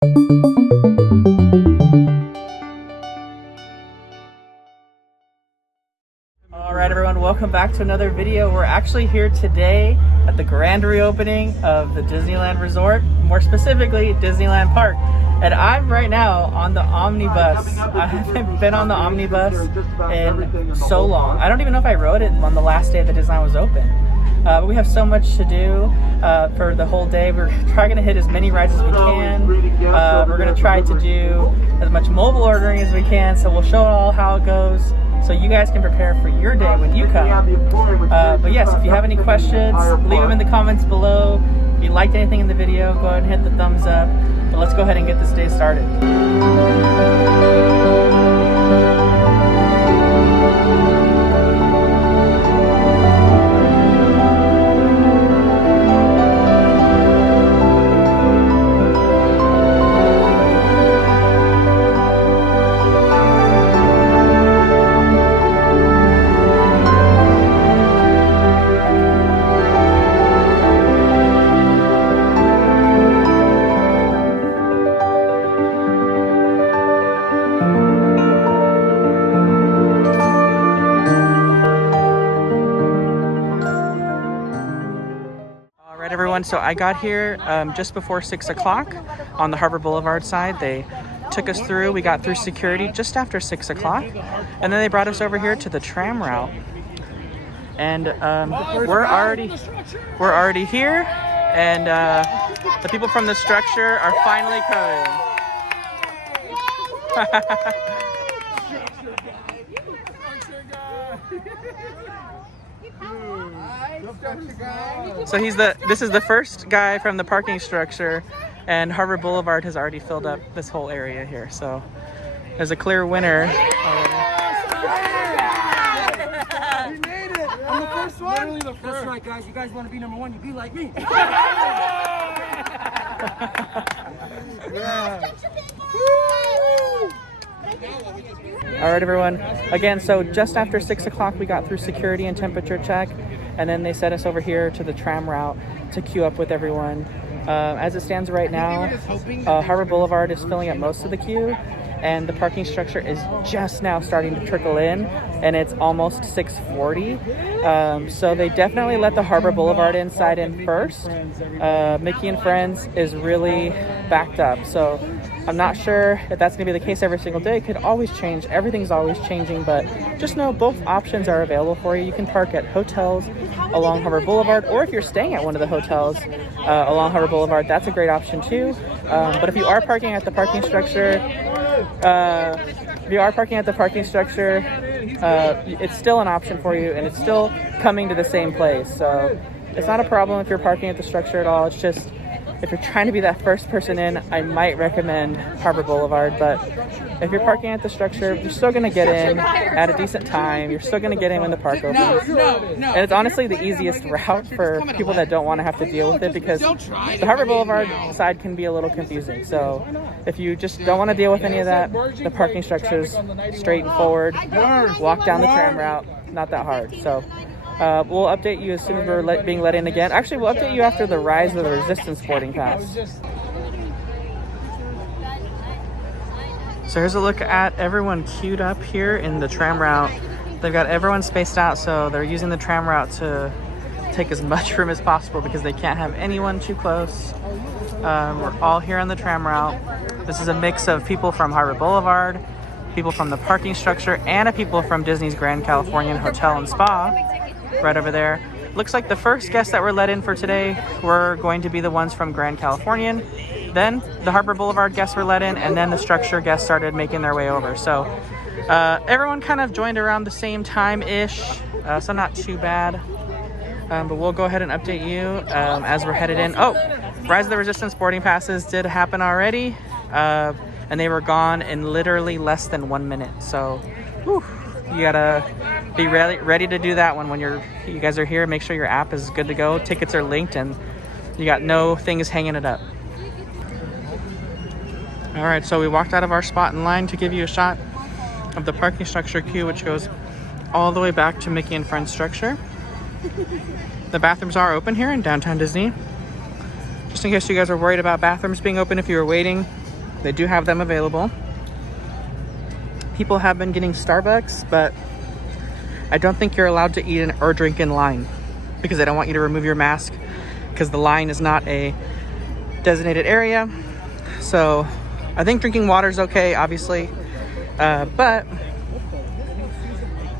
Alright everyone, welcome back to another video. We're actually here today at the grand reopening of the Disneyland Resort, more specifically Disneyland Park. And I'm right now on the omnibus. I haven't been on the omnibus in so long. I don't even know if I rode it on the last day that Disneyland was open. But we have so much to do for the whole day. We're trying to hit as many rides as we can. We're going to try to do as much mobile ordering as we can, so we'll show all how it goes so you guys can prepare for your day when you come. But yes, if you have any questions, leave them in the comments below. If you liked anything in the video, go ahead and hit the thumbs up. But let's go ahead and get this day started. Everyone, so I got here just before 6 o'clock on the Harbor Boulevard side. They took us through. We got through security just after 6 o'clock, and then they brought us over here to the tram route. And we're already here, and the people from the structure are finally coming. So this is the first guy from the parking structure, and Harbor Boulevard has already filled up this whole area here. So there's a clear winner. We made it! I'm the first one! Literally the first. That's right, guys. You guys want to be number one, you be like me. Yeah. All right, everyone. Again, so just after 6 o'clock, we got through security and temperature check, and then they sent us over here to the tram route to queue up with everyone. As it stands right now, Harbor Boulevard is filling up most of the queue, and the parking structure is just now starting to trickle in, and it's almost 6:40. So they definitely let the Harbor Boulevard inside in first. Mickey and Friends is really backed up, so I'm not sure if that's going to be the case every single day. It could always change. Everything's always changing, but just know both options are available for you. You can park at hotels along Harbor Boulevard, or if you're staying at one of the hotels along Harbor Boulevard, that's a great option too. But if you are parking at the parking structure, it's still an option for you, and it's still coming to the same place. So it's not a problem if you're parking at the structure at all. It's just, if you're trying to be that first person in, I might recommend Harbor Boulevard. But if you're parking at the structure, you're still going to get in at a decent time. You're still going to get in when the park opens. And it's honestly the easiest route for people that don't want to have to deal with it, because the Harbor Boulevard side can be a little confusing. So if you just don't want to deal with any of that, the parking structure is straight and forward. Walk down the tram route, not that hard. So we'll update you as soon as we're being let in again. Actually, we'll update you after the Rise of the Resistance boarding pass. So here's a look at everyone queued up here in the tram route. They've got everyone spaced out, so they're using the tram route to take as much room as possible because they can't have anyone too close. We're all here on the tram route. This is a mix of people from Harbor Boulevard, people from the parking structure, and people from Disney's Grand Californian Hotel and Spa. Right over there. Looks like the first guests that were let in for today were going to be the ones from Grand Californian. Then the Harbor Boulevard guests were let in, and then the structure guests started making their way over. So everyone kind of joined around the same time-ish, so not too bad. But we'll go ahead and update you as we're headed in. Oh, Rise of the Resistance boarding passes did happen already, and they were gone in literally less than 1 minute. So, whew. You gotta be ready to do that one when you guys are here. Make sure your app is good to go. Tickets are linked, and you got no things hanging it up. All right, so we walked out of our spot in line to give you a shot of the parking structure queue, which goes all the way back to Mickey and Friends structure. The bathrooms are open here in downtown Disney. Just in case you guys are worried about bathrooms being open if you were waiting, They do have them available. People have been getting Starbucks, but I don't think you're allowed to eat or drink in line because they don't want you to remove your mask because the line is not a designated area. So I think drinking water is okay, obviously, but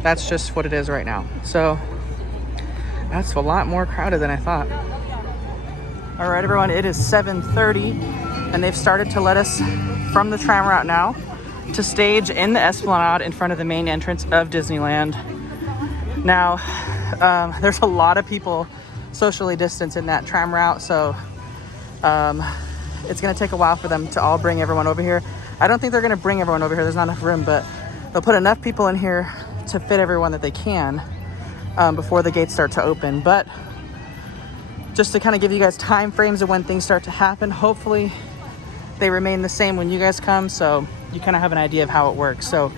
that's just what it is right now. So that's a lot more crowded than I thought. All right, everyone, it is 7:30 and they've started to let us from the tram route now to stage in the Esplanade in front of the main entrance of Disneyland. Now, there's a lot of people socially distanced in that tram route, so it's gonna take a while for them to all bring everyone over here. I don't think they're gonna bring everyone over here, there's not enough room, but they'll put enough people in here to fit everyone that they can before the gates start to open. But just to kind of give you guys time frames of when things start to happen, hopefully they remain the same when you guys come, so you kind of have an idea of how it works. So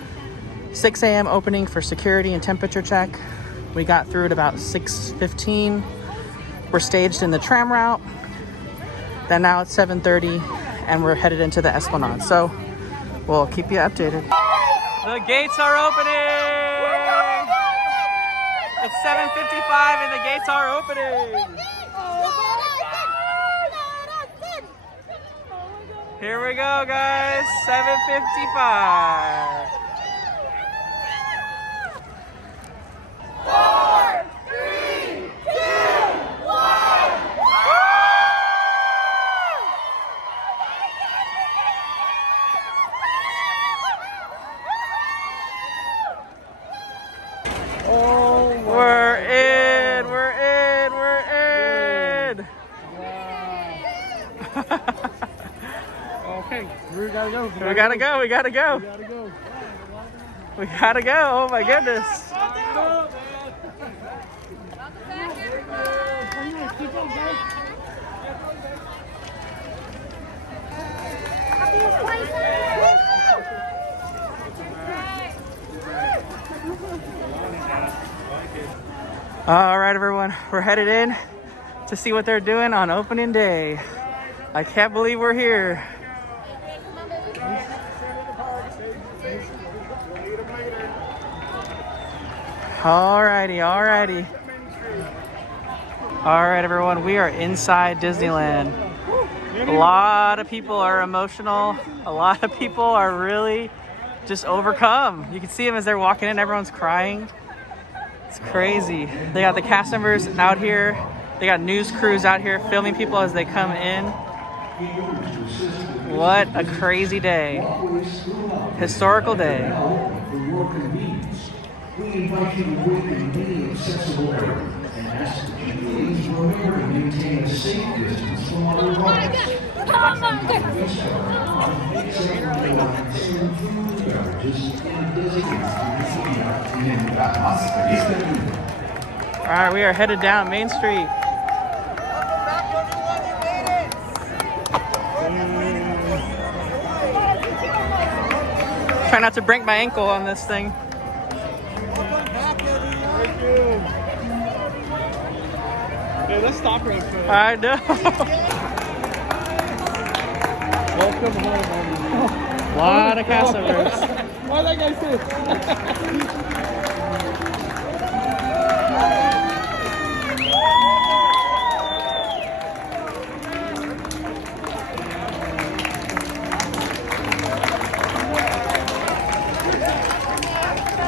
6 a.m. opening for security and temperature check. We got through at about 6:15. We're staged in the tram route. Then now it's 7:30 and we're headed into the Esplanade. So we'll keep you updated. The gates are opening! It's 7:55 and the gates are opening! Here we go, guys, 7:55. 4, 3, 2, 1. Oh, we're in, we're in, we're in. Wow. Okay, we gotta go. We gotta go. We gotta go. We gotta go. We gotta go. Oh my goodness. All right, everyone, we're headed in to see what they're doing on opening day. I can't believe we're here. Alrighty, alrighty. Alright, everyone, we are inside Disneyland. A lot of people are emotional. A lot of people are really just overcome. You can see them as they're walking in, everyone's crying. It's crazy. They got the cast members out here. They got news crews out here filming people as they come in. What a crazy day. Historical day. We invite you to wait in any accessible area and ask that you please remember to maintain a safe distance from other riders. Alright, we are headed down Main Street. Try not to break my ankle on this thing. Hey, let's stop real quick. I know. Welcome home, everyone. A lot of cast members. Why that guy say?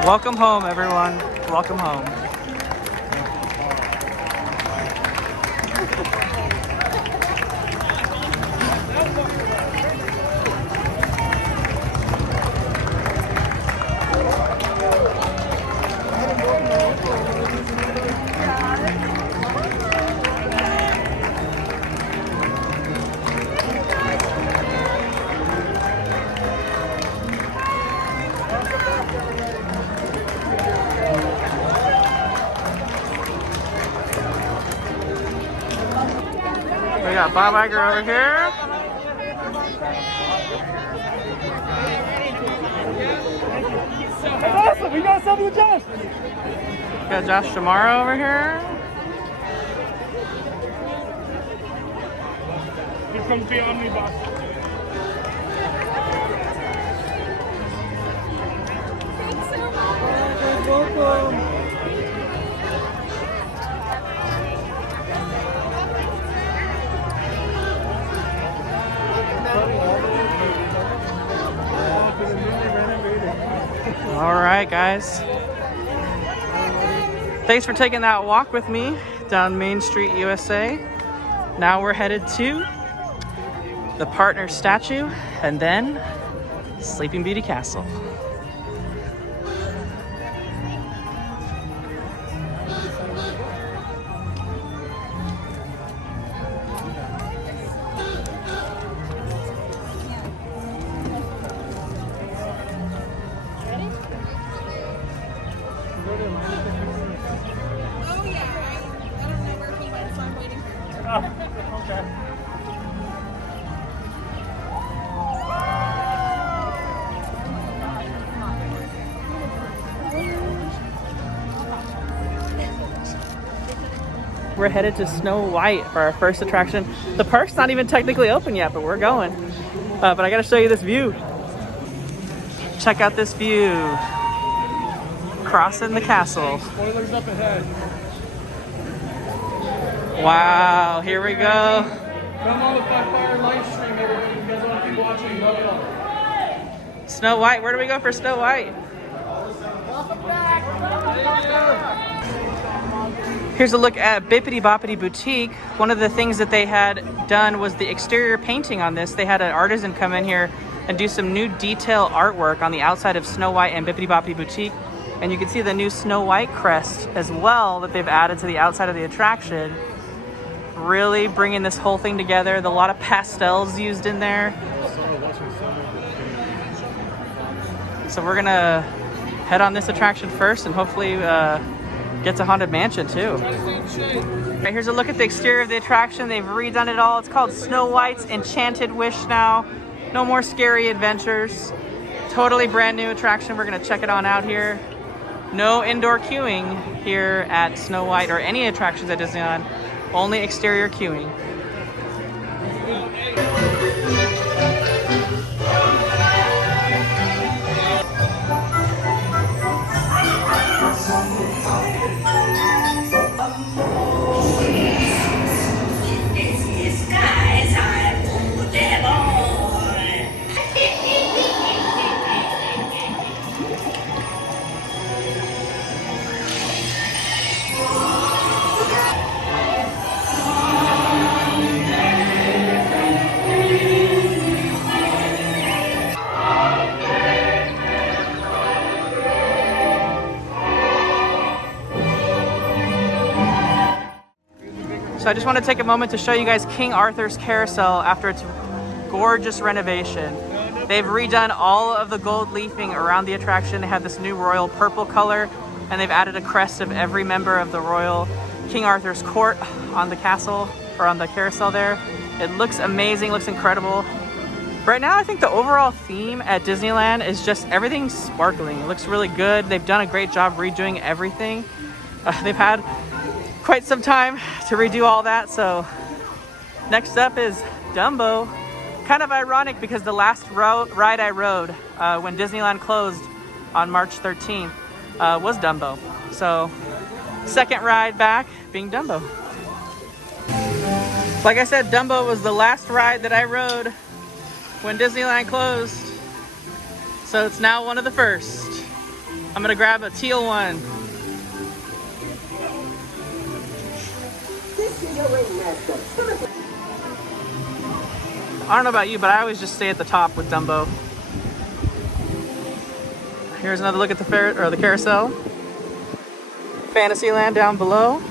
Welcome home, everyone. Welcome home. We got Bob Iger over here. That's awesome. We got something with Josh. We got Josh Tomorrow over here. Here comes the omnibus. All right, guys. Thanks for taking that walk with me down Main Street, USA. Now we're headed to the Partner statue and then Sleeping Beauty Castle. We're headed to Snow White for our first attraction. The park's not even technically open yet, but we're going. But I gotta show you this view. Check out this view. Crossing the castle. Spoilers up ahead. Wow, here we go. Come on with my fire live stream, everybody. If you guys want to keep watching, love it all. Snow White, where do we go for Snow White? Here's a look at Bippity Boppity Boutique. One of the things that they had done was the exterior painting on this. They had an artisan come in here and do some new detail artwork on the outside of Snow White and Bippity Boppity Boutique. And you can see the new Snow White crest as well that they've added to the outside of the attraction. Really bringing this whole thing together. There's a lot of pastels used in there. So we're gonna head on this attraction first and hopefully get to Haunted Mansion too. Right, here's a look at the exterior of the attraction. They've redone it all. It's called Snow White's Enchanted Wish now. No more scary adventures. Totally brand new attraction. We're gonna check it on out here. No indoor queuing here at Snow White or any attractions at Disneyland. Only exterior queuing. So I just want to take a moment to show you guys King Arthur's Carousel after its gorgeous renovation. They've redone all of the gold leafing around the attraction. They have this new royal purple color, and they've added a crest of every member of the royal King Arthur's court on the castle, or on the carousel there. It looks amazing, looks incredible. Right now, I think the overall theme at Disneyland is just everything sparkling. It looks really good. They've done a great job redoing everything. They've had quite some time to redo all that. So next up is Dumbo. Kind of ironic because the last ride I rode when Disneyland closed on March 13th was Dumbo. So second ride back being Dumbo. Like I said, Dumbo was the last ride that I rode when Disneyland closed. So it's now one of the first. I'm gonna grab a teal one. I don't know about you, but I always just stay at the top with Dumbo. Here's another look at the fair or the carousel. Fantasyland down below.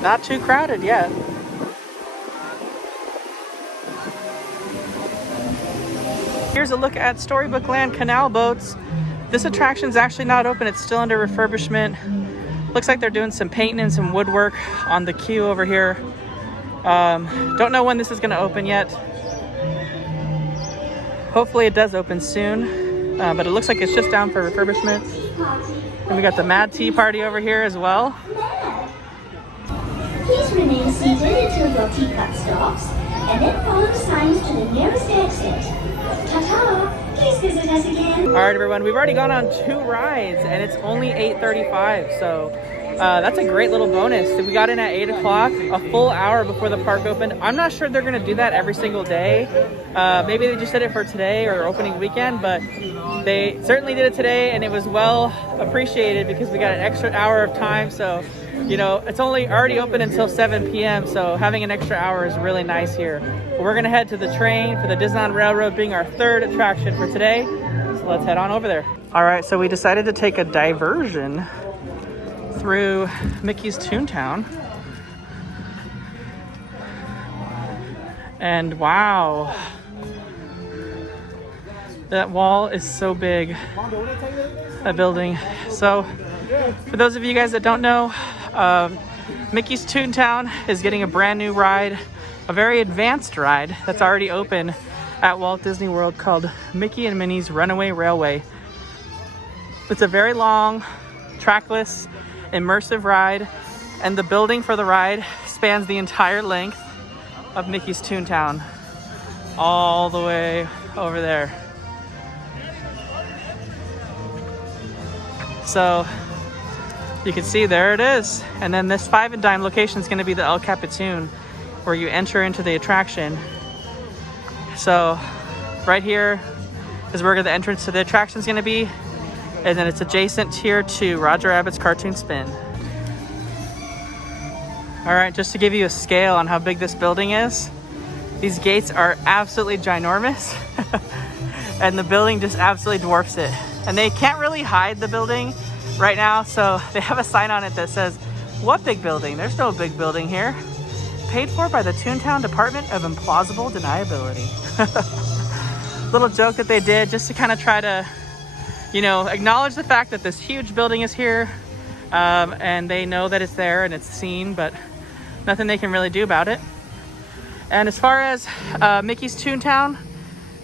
Not too crowded yet. Here's a look at Storybook Land Canal boats. This attraction's actually not open. It's still under refurbishment. Looks like they're doing some painting and some woodwork on the queue over here. Don't know when this is gonna open yet. Hopefully it does open soon, but it looks like it's just down for refurbishment. And we got the Mad Tea Party over here as well. Please remain seated until your teacup stops, and then follow the signs to the nearest exit. Ta-ta! Please visit us again. All right, everyone, we've already gone on 2 rides, and it's only 8:35, so That's a great little bonus. We got in at 8 o'clock, a full hour before the park opened. I'm not sure they're gonna do that every single day. Maybe they just did it for today or opening weekend, but they certainly did it today, and it was well appreciated because we got an extra hour of time. So, you know, it's only already open until 7 p.m. So having an extra hour is really nice here. But we're gonna head to the train for the Disneyland Railroad, being our third attraction for today. So let's head on over there. All right, so we decided to take a diversion through Mickey's Toontown. And wow, that wall is so big, that building. So for those of you guys that don't know, Mickey's Toontown is getting a brand new ride, a very advanced ride that's already open at Walt Disney World called Mickey and Minnie's Runaway Railway. It's a very long, trackless, immersive ride, and the building for the ride spans the entire length of Mickey's Toontown, all the way over there. So you can see there it is. And then this 5 and dime location is going to be the El Capitan, where you enter into the attraction. So right here is where the entrance to the attraction is going to be. And then it's adjacent here to Roger Rabbit's Cartoon Spin. All right, just to give you a scale on how big this building is, these gates are absolutely ginormous. And the building just absolutely dwarfs it. And they can't really hide the building right now, so they have a sign on it that says, "What big building? There's no big building here. Paid for by the Toontown Department of Implausible Deniability." Little joke that they did just to kind of try to, you know, acknowledge the fact that this huge building is here, and they know that it's there and it's seen, but nothing they can really do about it. And as far as Mickey's Toontown,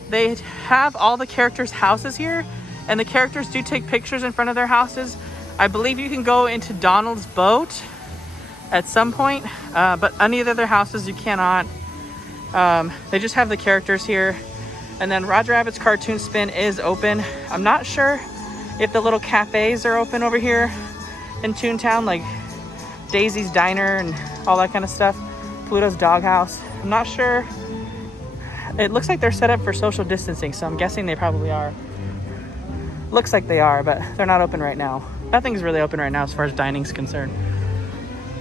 they have all the characters' houses here, and the characters do take pictures in front of their houses. I believe you can go into Donald's boat at some point, but any of the other houses you cannot. They just have the characters here. And then Roger Rabbit's Cartoon Spin is open. I'm not sure if the little cafes are open over here in Toontown, like Daisy's Diner and all that kind of stuff. Pluto's Doghouse. I'm not sure. It looks like they're set up for social distancing, so I'm guessing they probably are. Looks like they are, but they're not open right now. Nothing's really open right now as far as dining's concerned.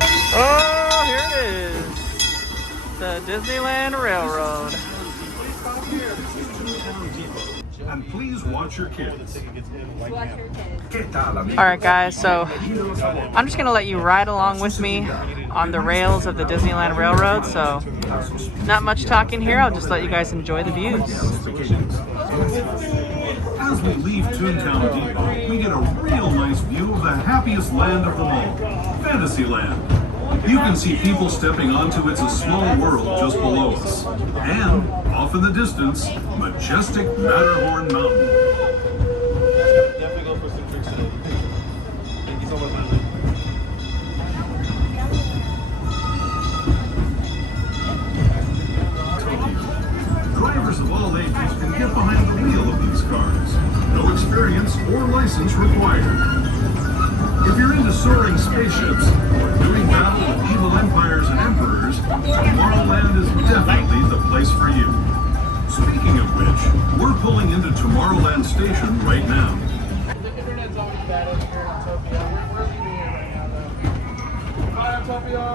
Oh, here it is. The Disneyland Railroad. And please watch your kids. All right, guys, so I'm just gonna let you ride along with me on the rails of the Disneyland Railroad. So not much talking here. I'll just let you guys enjoy the views. As we leave Toontown Depot, we get a real nice view of the happiest land of them all, Fantasyland. You can see people stepping onto It's a Small World just below us. And, off in the distance, majestic Matterhorn Mountain. Definitely go for some drinks today. Thank you so much, man. Drivers of all ages can get behind the wheel of these cars. No experience or license required. If you're into soaring spaceships or doing battle with evil empires and emperors, Tomorrowland is definitely the place for you. Speaking of which, we're pulling into Tomorrowland Station right now. The internet's always bad over here in Utopia. We're leaving here right now, though. Bye, Utopia.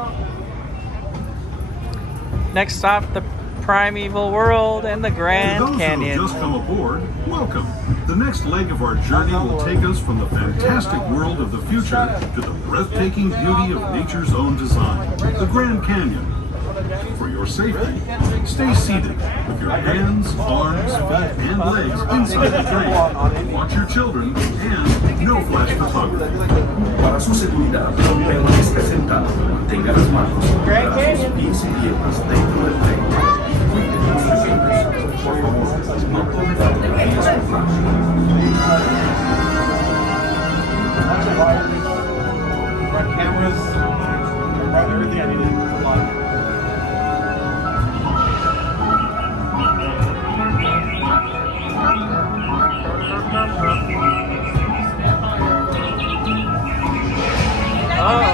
Next stop, the Primeval World and the Grand Those Canyon. who have just come aboard, welcome. The next leg of our journey will take us from the fantastic world of the future to the breathtaking beauty of nature's own design, the Grand Canyon. For your safety, stay seated with your hands, arms, feet, and legs inside the train. Watch your children and no flash photography. Para su seguridad, permanezca sentado, mantenga las manos, brazos, pies y piernas dentro del tren. Cuide sus pequeños. Por favor, no tome fotografías con flash. Front cameras, brought everything I needed. A lot. Oh.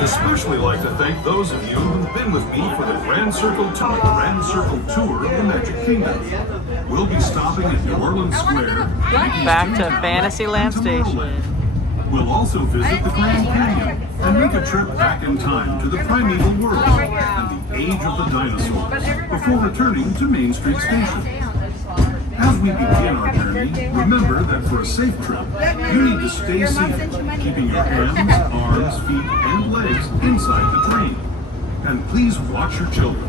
I'd especially like to thank those of you who've been with me for the Grand Circle Tour of the Magic Kingdom. We'll be stopping at New Orleans Square. Back to Fantasyland Station. We'll also visit the Grand Canyon and make a trip back in time to the primeval world and the age of the dinosaurs before returning to Main Street Station. As we begin our journey, remember that for a safe trip, you need to stay seated, keeping your hands, arms, feet, and legs inside the train. And please watch your children.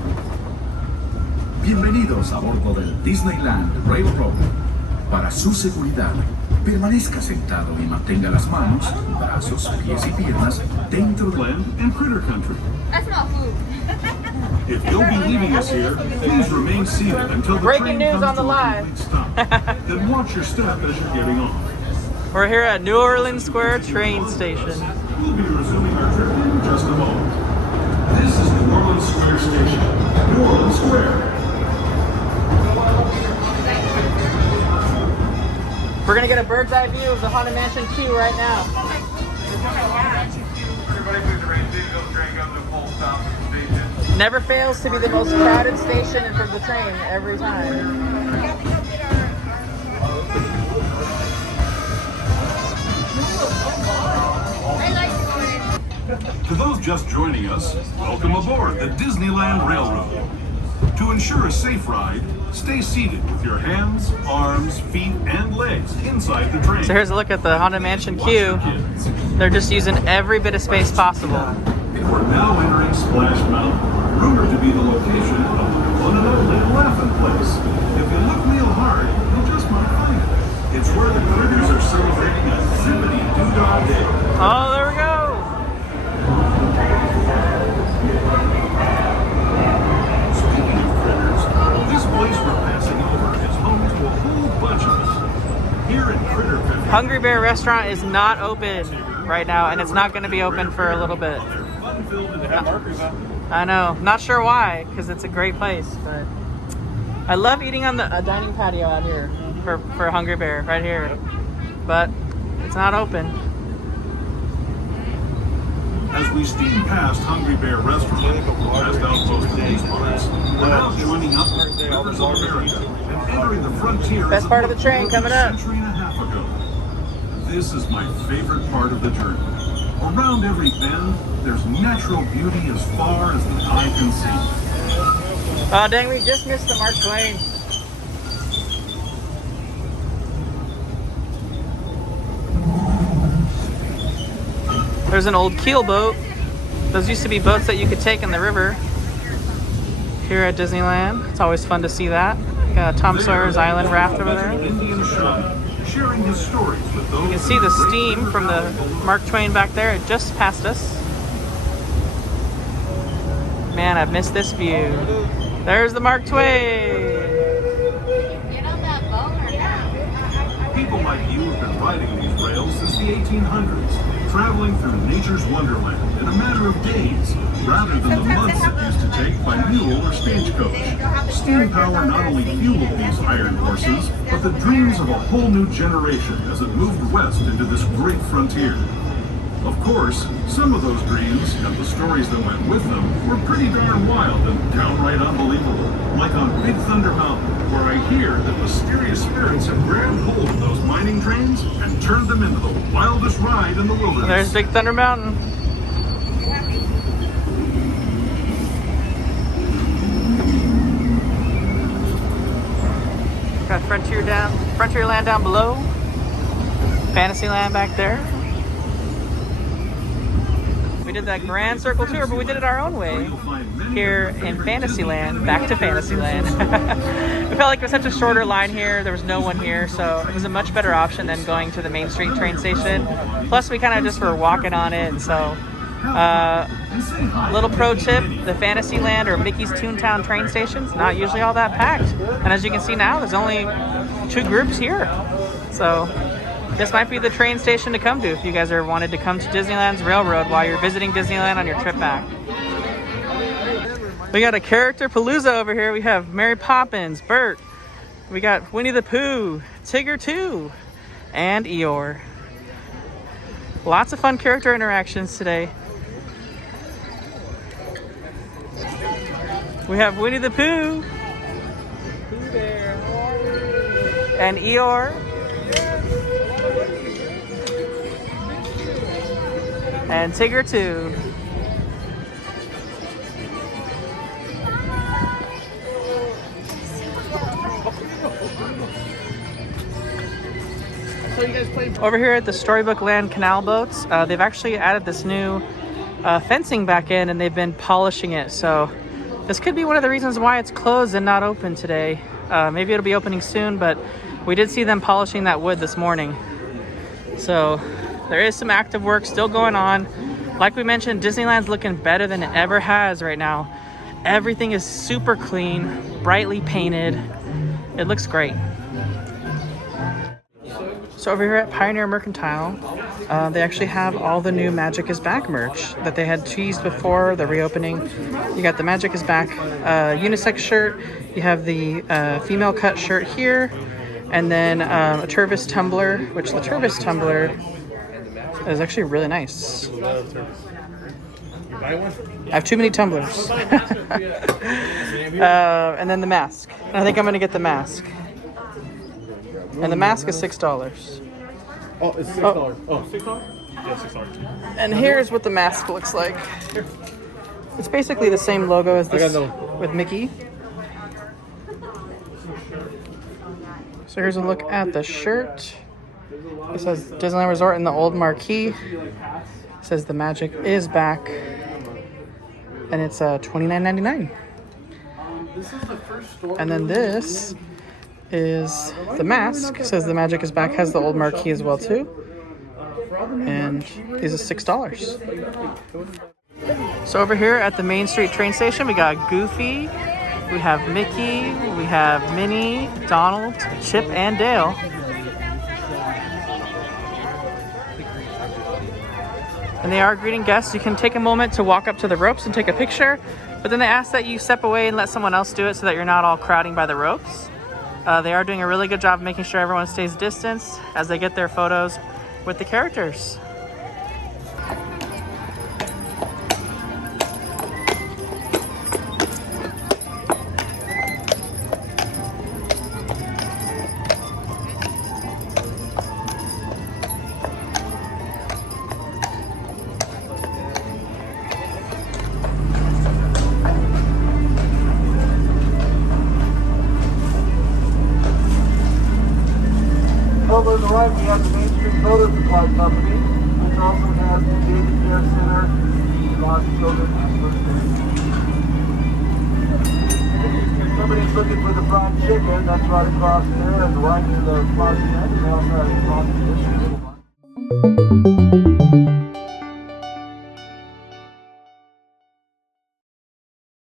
Bienvenidos a bordo del Disneyland Railroad. Para su seguridad, permanezca sentado y mantenga las manos, brazos, pies y piernas dentro de Land and Critter Country. That's not food. If you'll be leaving us here, please remain seated until the Breaking train news comes on the to a live. complete stop. Then watch your step as you're getting off. We're here at New Orleans Square train station. We'll be resuming our trip in just a moment. This is New Orleans Square Station. New Orleans Square. We're gonna get a bird's eye view of the Haunted Mansion queue right now. Everybody please arrange seats until the train comes to a full stop at the station. Never fails to be the most crowded station for the train every time. To those just joining us, welcome aboard the Disneyland Railroad. To ensure a safe ride, stay seated with your hands, arms, feet, and legs inside the train. So here's a look at the Haunted Mansion Watch your queue. kids. They're just using every bit of space possible. We're now entering Splash Mountain, rumored to be the location of the one and only Laughing Place. If you look real hard, you'll just might find it. It's where the critters are celebrating a zippity doo-dah day. Oh, there we go. Speaking of critters, this place we're passing over is home to a whole bunch of us. Here in Critter Country, Hungry Bear Restaurant is not open right now, and it's not going to be open for a little bit. I know. Not sure why, because it's a great place, but I love eating on the dining patio out here for Hungry Bear right here, but it's not open. as we steam past Hungry Bear Restaurant, past Outpost Police Parks, we're now joining up with Rivers of America and entering the frontier. Best part of the train coming up. A century and a half ago. This is my favorite part of the journey. Around every bend, there's natural beauty as far as the eye can see. Oh, dang, we just missed the Mark Twain. There's an old keel boat. Those used to be boats that you could take in the river here at Disneyland. It's always fun to see that. Got Tom Sawyer's Island raft over there. Indian Shaman, sharing his stories with those. You can see the steam from the Mark Twain back there. It just passed us. Man, I've missed this view. There's the Mark Twain. Get on that boat or not? People like you have been riding these rails since the 1800s, traveling through nature's wonderland in a matter of days, rather than the months it used to take by mule or stagecoach. Steam power not only fueled these iron horses, but the dreams of a whole new generation as it moved west into this great frontier. Of course, some of those dreams and the stories that went with them were pretty darn wild and downright unbelievable. Like on Big Thunder Mountain, where I hear that mysterious spirits have grabbed hold of those mining trains and turned them into the wildest ride in the wilderness. There's Big Thunder Mountain. Got Frontierland down below. Fantasyland back there. We did that Grand Circle tour, but we did it our own way here in Fantasyland, back to Fantasyland. We felt like it was such a shorter line here. There was no one here, so it was a much better option than going to the Main Street train station. Plus, we kind of just were walking on it, so little pro tip, the Fantasyland or Mickey's Toontown train station's not usually all that packed. And as you can see now, there's only 2 groups here. So this might be the train station to come to if you guys ever wanted to come to Disneyland's Railroad while you're visiting Disneyland on your trip back. We got a character palooza over here. We have Mary Poppins, Bert. We got Winnie the Pooh, Tigger 2, and Eeyore. Lots of fun character interactions today. We have Winnie the Pooh. And Eeyore. And Tigger too. Over here at the Storybook Land Canal boats, they've actually added this new fencing back in, and they've been polishing it. So this could be one of the reasons why it's closed and not open today. Maybe it'll be opening soon, but we did see them polishing that wood this morning. So there is some active work still going on. Like we mentioned, Disneyland's looking better than it ever has right now. Everything is super clean, brightly painted. It looks great. So over here at Pioneer Mercantile, they actually have all the new Magic is Back merch that they had teased before the reopening. You got the Magic is Back unisex shirt. You have the female cut shirt here. And then a Turvis tumbler, which the Turvis tumbler is actually really nice. I have too many tumblers. And then the mask. I think I'm going to get the mask. And the mask is $6. Oh, it's $6. Oh, $6? Yeah, $6. And here's what the mask looks like. It's basically the same logo as this with Mickey. So here's a look at the shirt. It says Disneyland Resort in the old marquee. It says the Magic is back. And it's $29.99. And then this is the mask. It says the Magic is back, has the old marquee as well too. And these are $6. So over here at the Main Street train station, we got Goofy, we have Mickey, we have Minnie, Donald, Chip, and Dale. And they are greeting guests. You can take a moment to walk up to the ropes and take a picture, but then they ask that you step away and let someone else do it so that you're not all crowding by the ropes. They are doing a really good job of making sure everyone stays distanced as they get their photos with the characters. Over on the right, we have the Main Street Motor Supply Company, which also has the David Care Center, the Lost Children University. If somebody's looking for the fried chicken, that's right across there, and right near the plaza end, and they also have a small condition.